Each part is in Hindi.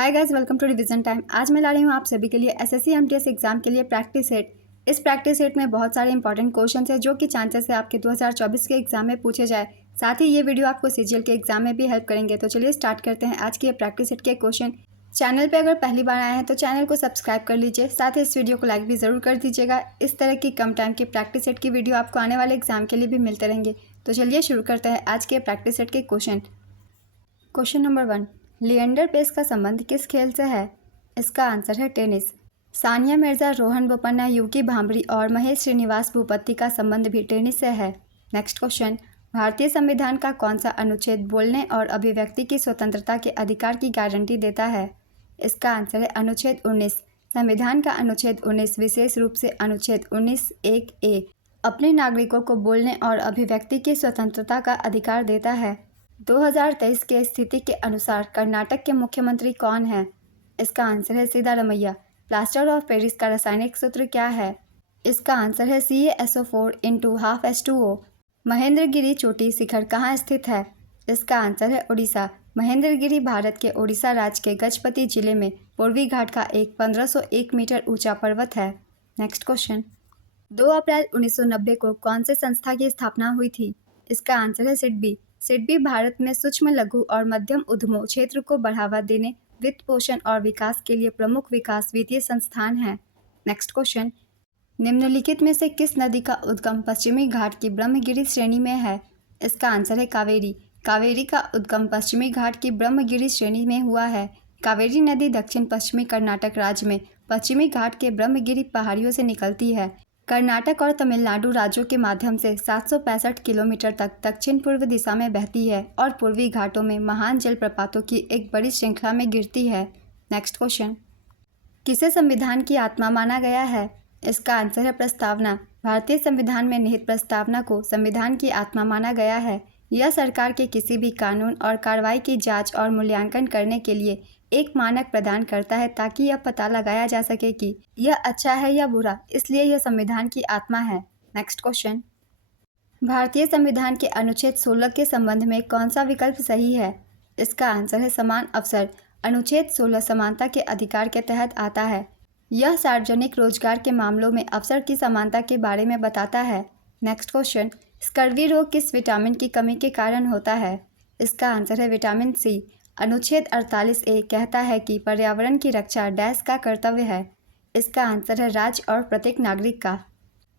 Hi guys, welcome to revision time. आज मैं ला रही हूँ आप सभी के लिए एसएससी एमटीएस एग्जाम के लिए प्रैक्टिस सेट। इस प्रैक्टिस सेट में बहुत सारे इंपॉर्टेंट क्वेश्चन है जो कि चांसेस है आपके 2024 के एग्जाम में पूछे जाए। साथ ही ये वीडियो आपको सीजीएल के एग्जाम में भी हेल्प करेंगे। तो चलिए स्टार्ट करते हैं आज की प्रैक्टिस सेट के क्वेश्चन। चैनल पर अगर पहली बार आए हैं तो चैनल को सब्सक्राइब कर लीजिए, साथ ही इस वीडियो को लाइक भी ज़रूर कर दीजिएगा। इस तरह की कम टाइम की प्रैक्टिस सेट की वीडियो आपको आने वाले एग्जाम के लिए भी मिलते रहेंगे। तो चलिए शुरू करते हैं आज के प्रैक्टिस सेट के question. Question number 1, Leander Paes का संबंध किस खेल से है? इसका आंसर है टेनिस। सानिया मिर्जा, रोहन बोपन्ना, युकी भांभरी और महेश श्रीनिवास भूपति का संबंध भी टेनिस से है। नेक्स्ट क्वेश्चन, भारतीय संविधान का कौन सा अनुच्छेद बोलने और अभिव्यक्ति की स्वतंत्रता के अधिकार की गारंटी देता है? इसका आंसर है अनुच्छेद 19। संविधान का अनुच्छेद 19 विशेष रूप से अनुच्छेद 19(1)(a) अपने नागरिकों को बोलने और अभिव्यक्ति की स्वतंत्रता का अधिकार देता है। 2023 के स्थिति के अनुसार कर्नाटक के मुख्यमंत्री कौन है? इसका आंसर है सिद्धारमैया। प्लास्टर ऑफ पेरिस का रासायनिक सूत्र क्या है? इसका आंसर है CaSO4 × ½ H2O। महेंद्रगिरी चोटी शिखर कहाँ स्थित है? इसका आंसर है उड़ीसा। महेंद्रगिरी भारत के उड़ीसा राज्य के गजपति जिले में पूर्वी घाट का एक 1501 मीटर ऊंचा पर्वत है। नेक्स्ट क्वेश्चन, 2 अप्रैल 1990 को कौन से संस्था की स्थापना हुई थी? इसका आंसर है सिडबी। सिडबी भारत में सूक्ष्म, लघु और मध्यम उद्यमों क्षेत्र को बढ़ावा देने, वित्त पोषण और विकास के लिए प्रमुख विकास वित्तीय संस्थान है। नेक्स्ट क्वेश्चन, निम्नलिखित में से किस नदी का उद्गम पश्चिमी घाट की ब्रह्मगिरी श्रेणी में है? इसका आंसर है कावेरी। कावेरी का उद्गम पश्चिमी घाट की ब्रह्मगिरी श्रेणी में हुआ है। कावेरी नदी दक्षिण पश्चिमी कर्नाटक राज्य में पश्चिमी घाट के ब्रह्मगिरी पहाड़ियों से निकलती है। कर्नाटक और तमिलनाडु राज्यों के माध्यम से 765 किलोमीटर तक दक्षिण पूर्व दिशा में बहती है और पूर्वी घाटों में महान जलप्रपातों की एक बड़ी श्रृंखला में गिरती है। नेक्स्ट क्वेश्चन, किसे संविधान की आत्मा माना गया है? इसका आंसर है प्रस्तावना। भारतीय संविधान में निहित प्रस्तावना को संविधान की आत्मा माना गया है। यह सरकार के किसी भी कानून और कार्रवाई की जांच और मूल्यांकन करने के लिए एक मानक प्रदान करता है ताकि यह पता लगाया जा सके कि यह अच्छा है या बुरा, इसलिए यह संविधान की आत्मा है। नेक्स्ट क्वेश्चन, भारतीय संविधान के अनुच्छेद 16 के संबंध में कौन सा विकल्प सही है? इसका आंसर है समान अवसर। अनुच्छेद 16 समानता के अधिकार के तहत आता है। यह सार्वजनिक रोजगार के मामलों में अवसर की समानता के बारे में बताता है। नेक्स्ट क्वेश्चन, स्कर्वी रोग किस विटामिन की कमी के कारण होता है? इसका आंसर है विटामिन सी। अनुच्छेद 48(a) कहता है कि पर्यावरण की रक्षा डैश का कर्तव्य है। इसका आंसर है राज्य और प्रत्येक नागरिक का।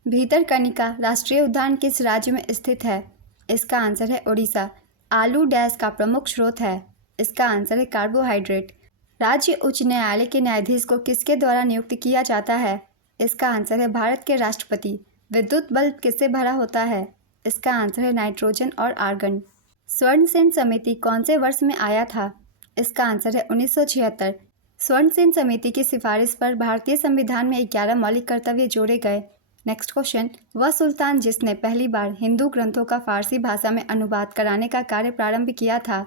भीतरकनिका राष्ट्रीय उद्यान किस राज्य में स्थित है? इसका आंसर है उड़ीसा। आलू डैश का प्रमुख स्रोत है। इसका आंसर है कार्बोहाइड्रेट। राज्य उच्च न्यायालय के न्यायाधीश को किसके द्वारा नियुक्त किया जाता है? इसका आंसर है भारत के राष्ट्रपति। विद्युत बल्ब किससे भरा होता है? इसका आंसर है नाइट्रोजन और आर्गन। स्वर्ण सेन समिति कौन से वर्ष में आया था? इसका आंसर है 1976। स्वर्ण सेन समिति की सिफारिश पर भारतीय संविधान में 11 मौलिक कर्तव्य जोड़े गए। नेक्स्ट क्वेश्चन, वह सुल्तान जिसने पहली बार हिंदू ग्रंथों का फारसी भाषा में अनुवाद कराने का कार्य प्रारंभ किया था?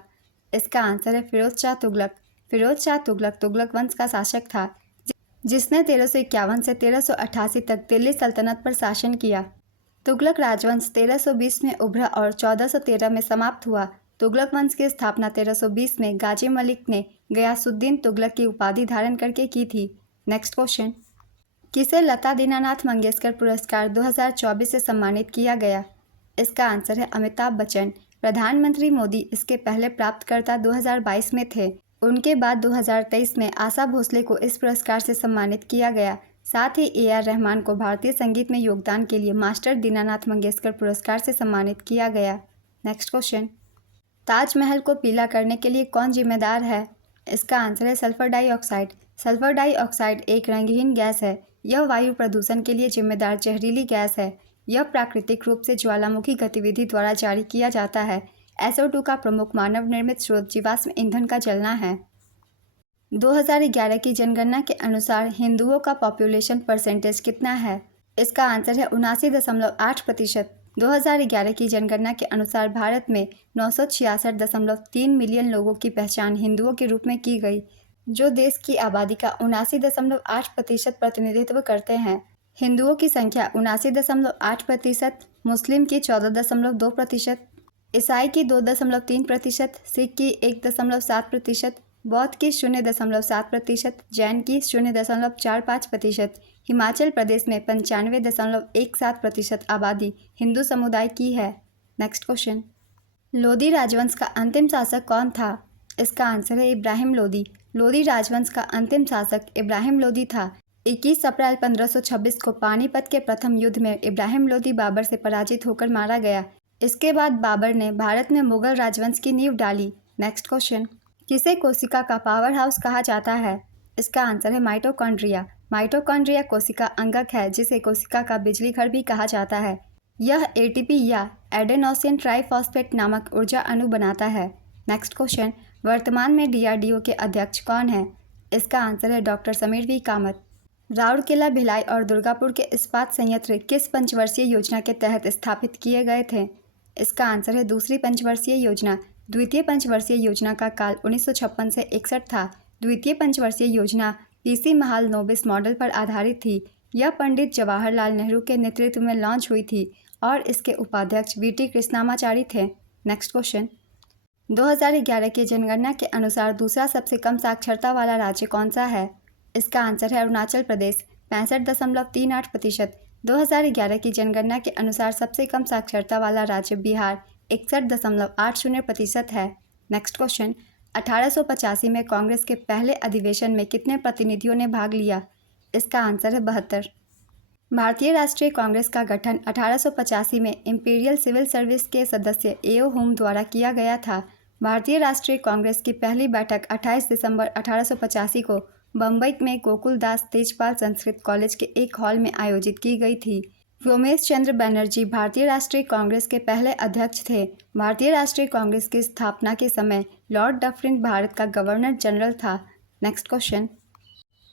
इसका आंसर है फिरोज शाह तुगलक। फिरोज शाह तुगलक तुगलक वंश का शासक था जिसने 1351 से 1388 तक दिल्ली सल्तनत पर शासन किया। तुगलक राजवंश 1320 में उभरा और 1413 में समाप्त हुआ। तुगलक वंश की स्थापना 1320 में गाजी मलिक ने गयासुद्दीन तुगलक की उपाधि धारण करके की थी। नेक्स्ट क्वेश्चन, किसे लता दीनानाथ मंगेशकर पुरस्कार 2024 से सम्मानित किया गया? इसका आंसर है अमिताभ बच्चन। प्रधानमंत्री मोदी इसके पहले प्राप्तकर्ता 2022 में थे। उनके बाद 2023 में आशा भोसले को इस पुरस्कार से सम्मानित किया गया। साथ ही AR रहमान को भारतीय संगीत में योगदान के लिए मास्टर दीनानाथ मंगेशकर पुरस्कार से सम्मानित किया गया। नेक्स्ट क्वेश्चन, ताजमहल को पीला करने के लिए कौन जिम्मेदार है? इसका आंसर है सल्फर डाइऑक्साइड। सल्फर डाइऑक्साइड एक रंगहीन गैस है। यह वायु प्रदूषण के लिए जिम्मेदार जहरीली गैस है। यह प्राकृतिक रूप से ज्वालामुखी गतिविधि द्वारा जारी किया जाता है। SO2 का प्रमुख मानव निर्मित स्रोत जीवाश्म ईंधन का जलना है। 2011 की जनगणना के अनुसार हिंदुओं का पॉपुलेशन परसेंटेज कितना है? इसका आंसर है 79.8%। 2011 की जनगणना के अनुसार भारत में 966.3 मिलियन लोगों की पहचान हिंदुओं के रूप में की गई, जो देश की आबादी का 79.8% प्रतिनिधित्व करते हैं। हिंदुओं की संख्या 79.8%, मुस्लिम की 14.2%, ईसाई की 2.3%, सिख की 1.7%, बौद्ध की 0.7%, जैन की 0.45%, हिमाचल प्रदेश में 95.17% आबादी हिंदू समुदाय की है। नेक्स्ट क्वेश्चन, लोदी राजवंश का अंतिम शासक कौन था? इसका आंसर है इब्राहिम लोदी। लोदी राजवंश का अंतिम शासक इब्राहिम लोदी था। 21 अप्रैल 1526 को पानीपत के प्रथम युद्ध में इब्राहिम लोदी बाबर से पराजित होकर मारा गया। इसके बाद बाबर ने भारत में मुगल राजवंश की नींव डाली। नेक्स्ट क्वेश्चन, किसे कोशिका का पावर हाउस कहा जाता है? इसका आंसर है माइटोकॉन्ड्रिया। माइटोकॉन्ड्रिया कोशिका अंगक है जिसे कोशिका का बिजली घर भी कहा जाता है। यह एटीपी या एडेनोसिन ट्राइफॉस्फेट नामक ऊर्जा अणु बनाता है। नेक्स्ट क्वेश्चन, वर्तमान में डीआरडीओ के अध्यक्ष कौन है? इसका आंसर है डॉक्टर समीर वी कामत। राउरकेला, भिलाई और दुर्गापुर के इस्पात संयंत्र किस पंचवर्षीय योजना के तहत स्थापित किए गए थे? इसका आंसर है दूसरी पंचवर्षीय योजना। द्वितीय पंचवर्षीय योजना का काल 1956 से 61 था। द्वितीय पंचवर्षीय योजना पीसी महाल नोबिस मॉडल पर आधारित थी। यह पंडित जवाहरलाल नेहरू के नेतृत्व में लॉन्च हुई थी और इसके उपाध्यक्ष वीटी कृष्णामाचारी थे। नेक्स्ट क्वेश्चन, 2011 की जनगणना के अनुसार दूसरा सबसे कम साक्षरता वाला राज्य कौन सा है? इसका आंसर है अरुणाचल प्रदेश, 65.38%। 2011 की जनगणना के अनुसार सबसे कम साक्षरता वाला राज्य बिहार, 61.80% है। नेक्स्ट क्वेश्चन, 1885 में कांग्रेस के पहले अधिवेशन में कितने प्रतिनिधियों ने भाग लिया? इसका आंसर है 72। भारतीय राष्ट्रीय कांग्रेस का गठन 1885 में इंपीरियल सिविल सर्विस के सदस्य एओ हुम द्वारा किया गया था। भारतीय राष्ट्रीय कांग्रेस की पहली बैठक 28 दिसंबर 1885 को बम्बई में गोकुलदास तेजपाल संस्कृत कॉलेज के एक हॉल में आयोजित की गई थी। व्योमेश चंद्र बनर्जी भारतीय राष्ट्रीय कांग्रेस के पहले अध्यक्ष थे। भारतीय राष्ट्रीय कांग्रेस की स्थापना के समय लॉर्ड डफरिन भारत का गवर्नर जनरल था। नेक्स्ट क्वेश्चन,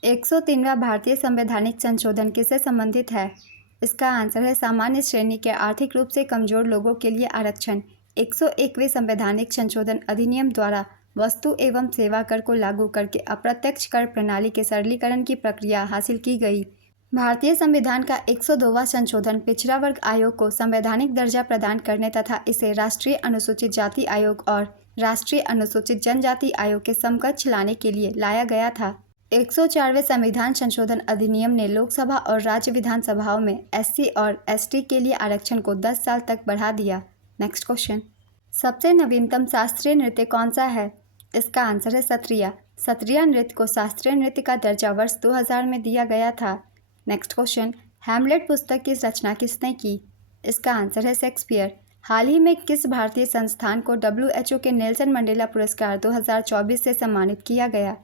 103वां भारतीय संवैधानिक संशोधन किससे संबंधित है? इसका आंसर है सामान्य श्रेणी के आर्थिक रूप से कमजोर लोगों के लिए आरक्षण। 101वें संवैधानिक संशोधन अधिनियम द्वारा वस्तु एवं सेवा कर को लागू करके अप्रत्यक्ष कर प्रणाली के सरलीकरण की प्रक्रिया हासिल की गई। भारतीय संविधान का 102वां संशोधन पिछड़ा वर्ग आयोग को संवैधानिक दर्जा प्रदान करने तथा इसे राष्ट्रीय अनुसूचित जाति आयोग और राष्ट्रीय अनुसूचित जनजाति आयोग के समकक्ष लाने के लिए लाया गया था। 104वें संविधान संशोधन अधिनियम ने लोकसभा और राज्य विधानसभाओं में एससी और एसटी के लिए आरक्षण को 10 साल तक बढ़ा दिया। नेक्स्ट क्वेश्चन, सबसे नवीनतम शास्त्रीय नृत्य कौन सा है? इसका आंसर है सत्रिया। सत्रिया नृत्य को शास्त्रीय नृत्य का दर्जा वर्ष 2000 में दिया गया था। नेक्स्ट क्वेश्चन, हैमलेट पुस्तक की रचना किसने की? इसका आंसर है शेक्सपियर। हाल ही में किस भारतीय संस्थान को WHO के नेल्सन मंडेला पुरस्कार 2024 से सम्मानित किया गया?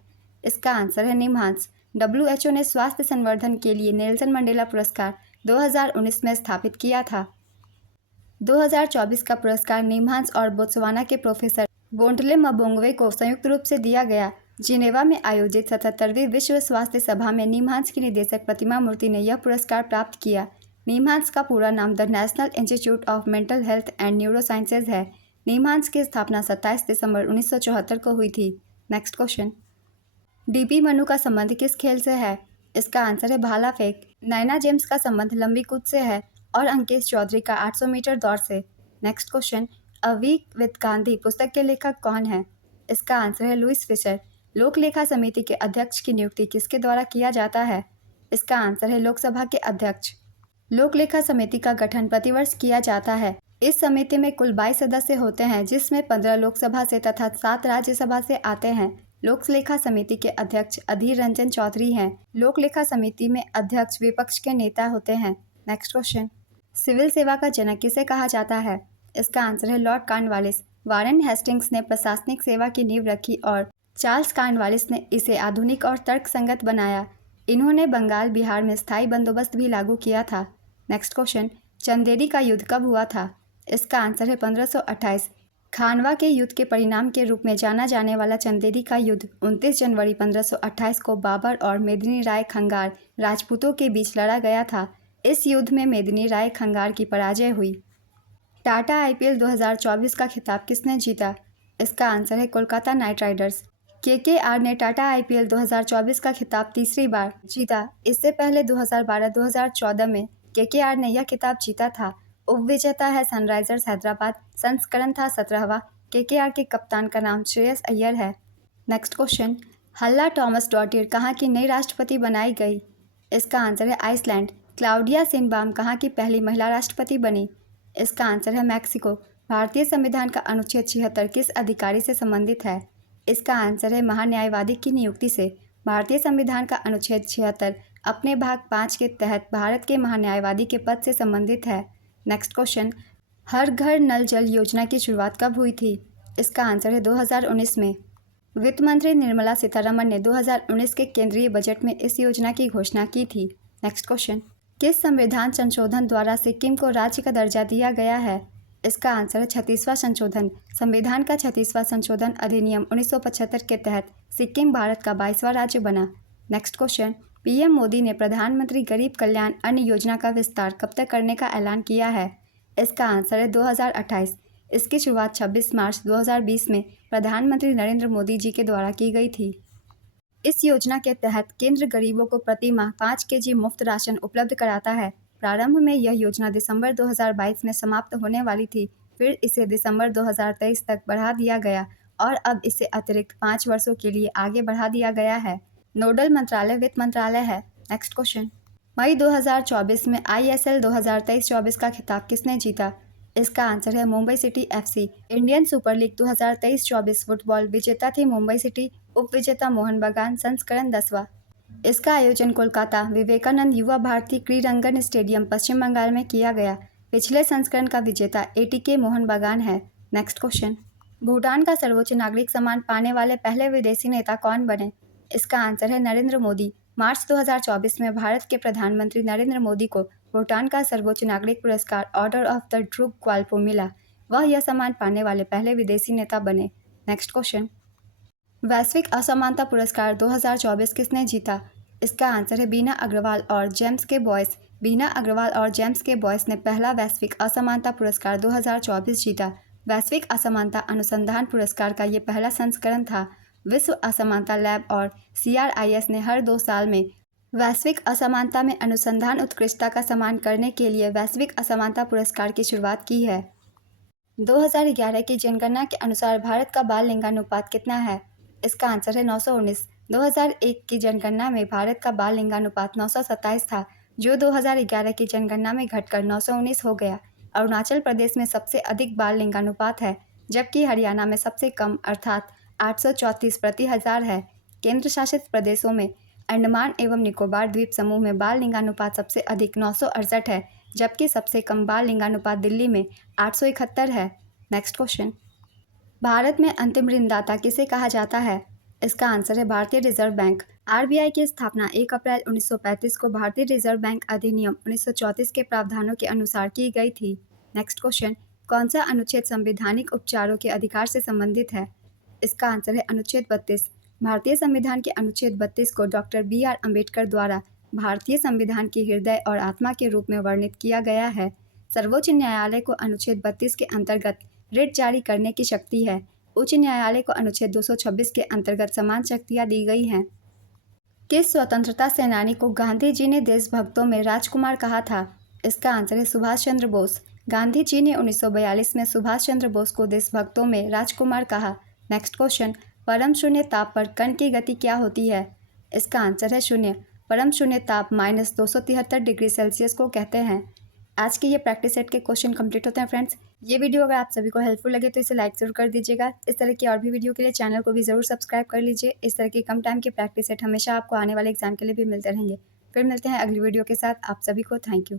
इसका आंसर है निमहांस। WHO ने स्वास्थ्य संवर्धन के लिए नेल्सन मंडेला पुरस्कार 2019 में स्थापित किया था। 2024 का पुरस्कार निमहांस और बोत्सवाना के प्रोफेसर बोंडले मबोंगवे को संयुक्त रूप से दिया गया। जिनेवा में आयोजित 77वीं विश्व स्वास्थ्य सभा में निमहांस की निदेशक प्रतिमा मूर्ति ने यह पुरस्कार प्राप्त किया। निमहांस का पूरा नाम the national institute of mental health and neurosciences है। निमहांस की स्थापना 27 दिसंबर 1974 को हुई थी। नेक्स्ट क्वेश्चन, डीपी मनु का संबंध किस खेल से है? इसका आंसर है भाला फेंक। नैना जेम्स का संबंध लंबी कूद से है और अंकेश चौधरी का 800 मीटर दौड़ से। Next question, a week with Gandhi पुस्तक के लेखक कौन है? इसका आंसर है लुइस फिशर। लोक लेखा समिति के अध्यक्ष की नियुक्ति किसके द्वारा किया जाता है? इसका आंसर है लोकसभा के अध्यक्ष। लोक लेखा समिति का गठन प्रतिवर्ष किया जाता है। इस समिति में कुल 22 सदस्य होते हैं जिसमें 15 लोकसभा से तथा 7 राज्यसभा से आते हैं। लोक लेखा समिति के अध्यक्ष अधीर रंजन चौधरी हैं। लोक लेखा समिति में अध्यक्ष विपक्ष के नेता होते हैं। नेक्स्ट क्वेश्चन, सिविल सेवा का जनक किसे कहा जाता है? इसका आंसर है लॉर्ड कॉर्नवालिस। वारेन हेस्टिंग्स ने प्रशासनिक सेवा की नींव रखी और चार्ल्स कॉर्नवालिस ने इसे आधुनिक और तर्कसंगत बनाया। इन्होंने बंगाल बिहार में स्थायी बंदोबस्त भी लागू किया था। नेक्स्ट क्वेश्चन, चंदेरी का युद्ध कब हुआ था? इसका आंसर है 1528। खानवा के युद्ध के परिणाम के रूप में जाना जाने वाला चंदेरी का युद्ध 29 जनवरी 1528 को बाबर और मेदिनी राय खंगार राजपूतों के बीच लड़ा गया था। इस युद्ध में मेदिनी राय खंगार की पराजय हुई। टाटा IPL 2024 का खिताब किसने जीता? इसका आंसर है कोलकाता नाइट राइडर्स। KKR ने टाटा IPL 2024 का खिताब तीसरी बार जीता। इससे पहले 2012-2014 में KKR ने यह खिताब जीता था। उपविजेता है सनराइजर्स हैदराबाद। संस्करण था 17वां। KKR के कप्तान का नाम श्रेयस अय्यर है। नेक्स्ट क्वेश्चन, हल्ला टॉमस डॉटिर कहाँ की नई राष्ट्रपति बनाई गई? इसका आंसर है आइसलैंड। क्लाउडिया शेनबाम कहाँ की पहली महिला राष्ट्रपति बनी? इसका आंसर है मैक्सिको। भारतीय संविधान का अनुच्छेद 76 किस अधिकारी से संबंधित है? इसका आंसर है महान्यायवादी की नियुक्ति से। भारतीय संविधान का अनुच्छेद 76 अपने भाग 5 के तहत भारत के महान्यायवादी के पद से संबंधित है। नेक्स्ट क्वेश्चन, हर घर नल जल योजना की शुरुआत कब हुई थी? इसका आंसर है 2019 में। वित्त मंत्री निर्मला सीतारमण ने 2019 के केंद्रीय बजट में इस योजना की घोषणा की थी। नेक्स्ट क्वेश्चन, किस संविधान संशोधन द्वारा सिक्किम को राज्य का दर्जा दिया गया है? इसका आंसर है 36वां संशोधन। संविधान का 36वां संशोधन अधिनियम 1975 के तहत सिक्किम भारत का 22वां राज्य बना। नेक्स्ट क्वेश्चन, पीएम मोदी ने प्रधानमंत्री गरीब कल्याण अन्न योजना का विस्तार कब तक करने का ऐलान किया है? इसका आंसर है 2028। इसकी शुरुआत 26 मार्च 2020 में प्रधानमंत्री नरेंद्र मोदी जी के द्वारा की गई थी। इस योजना के तहत केंद्र गरीबों को प्रति माह 5 केजी मुफ्त राशन उपलब्ध कराता है। प्रारंभ में यह योजना दिसंबर 2022 में समाप्त होने वाली थी, फिर इसे दिसंबर 2023 तक बढ़ा दिया गया और अब इसे अतिरिक्त 5 वर्षों के लिए आगे बढ़ा दिया गया है। नोडल मंत्रालय वित्त मंत्रालय है। नेक्स्ट क्वेश्चन, मई 2024 में ISL 2023-24 का खिताब किसने जीता? इसका आंसर है Mumbai city FC। Indian super league 2023-24 football विजेता थी मुंबई सिटी, उपविजेता मोहन बगान, संस्करण 10वां। इसका आयोजन कोलकाता विवेकानंद युवा भारती क्रीडांगन स्टेडियम पश्चिम बंगाल में किया गया। पिछले संस्करण का विजेता ATK मोहन बगान है। नेक्स्ट क्वेश्चन, भूटान का सर्वोच्च नागरिक सम्मान पाने वाले पहले विदेशी नेता कौन बने? इसका आंसर है नरेंद्र मोदी। मार्च 2024 में भारत के प्रधानमंत्री नरेंद्र मोदी को भूटान का सर्वोच्च नागरिक पुरस्कार ऑर्डर ऑफ द ड्रुक ग्वाल्पो मिला। वह यह सम्मान पाने वाले पहले विदेशी नेता बने। नेक्स्ट क्वेश्चन, वैश्विक असमानता पुरस्कार 2024 किसने जीता? इसका आंसर है बीना अग्रवाल और जेम्स के बॉयस। बीना अग्रवाल और जेम्स के बॉयस ने पहला वैश्विक असमानता पुरस्कार 2024 जीता। वैश्विक असमानता अनुसंधान पुरस्कार का ये पहला संस्करण था। विश्व असमानता लैब और CRIS ने हर 2 साल में वैश्विक असमानता में अनुसंधान उत्कृष्टता का सम्मान करने के लिए वैश्विक असमानता पुरस्कार की शुरुआत की है। 2011 की जनगणना के अनुसार भारत का बाल लिंगानुपात कितना है? इसका आंसर है 919। 2001 की जनगणना में भारत का बाल लिंगानुपात 927 था, जो 2011 की जनगणना में घटकर 919 हो गया। अरुणाचल प्रदेश में सबसे अधिक बाल लिंगानुपात है, जबकि हरियाणा में सबसे कम अर्थात 834 प्रति हज़ार है। केंद्र शासित प्रदेशों में अंडमान एवं निकोबार द्वीप समूह में बाल लिंगानुपात सबसे अधिक 968 है, जबकि सबसे कम बाल लिंगानुपात दिल्ली में 871 है। नेक्स्ट क्वेश्चन, भारत में अंतिम ऋणदाता किसे कहा जाता है? इसका आंसर है भारतीय रिजर्व बैंक। RBI की स्थापना 1 अप्रैल 1935 को भारतीय रिजर्व बैंक अधिनियम 1934 के प्रावधानों के अनुसार की गई थी। नेक्स्ट क्वेश्चन, कौन सा अनुच्छेद संवैधानिक उपचारों के अधिकार से संबंधित है? इसका आंसर है अनुच्छेद 32। भारतीय संविधान के अनुच्छेद 32 को डॉक्टर BR अम्बेडकर द्वारा भारतीय संविधान के हृदय और आत्मा के रूप में वर्णित किया गया है। सर्वोच्च न्यायालय को अनुच्छेद 32 के अंतर्गत रिट जारी करने की शक्ति है। उच्च न्यायालय को अनुच्छेद 226 के अंतर्गत समान शक्तियाँ दी गई हैं। किस स्वतंत्रता सेनानी को गांधी जी ने देशभक्तों में राजकुमार कहा था? इसका आंसर है सुभाष चंद्र बोस। गांधी जी ने 1942 में सुभाष चंद्र बोस को देशभक्तों में राजकुमार कहा। नेक्स्ट क्वेश्चन, परम शून्य ताप पर कण की गति क्या होती है? इसका आंसर है शून्य। परम शून्य ताप -273 डिग्री सेल्सियस को कहते हैं। आज के ये प्रैक्टिस सेट के क्वेश्चन कंप्लीट होते हैं फ्रेंड्स। ये वीडियो अगर आप सभी को हेल्पफुल लगे तो इसे लाइक जरूर कर दीजिएगा। इस तरह की और भी वीडियो के लिए चैनल को भी ज़रूर सब्सक्राइब कर लीजिए। इस तरह की कम टाइम के प्रैक्टिस सेट हमेशा आपको आने वाले एग्जाम के लिए भी मिलते रहेंगे। फिर मिलते हैं अगली वीडियो के साथ। आप सभी को थैंक यू।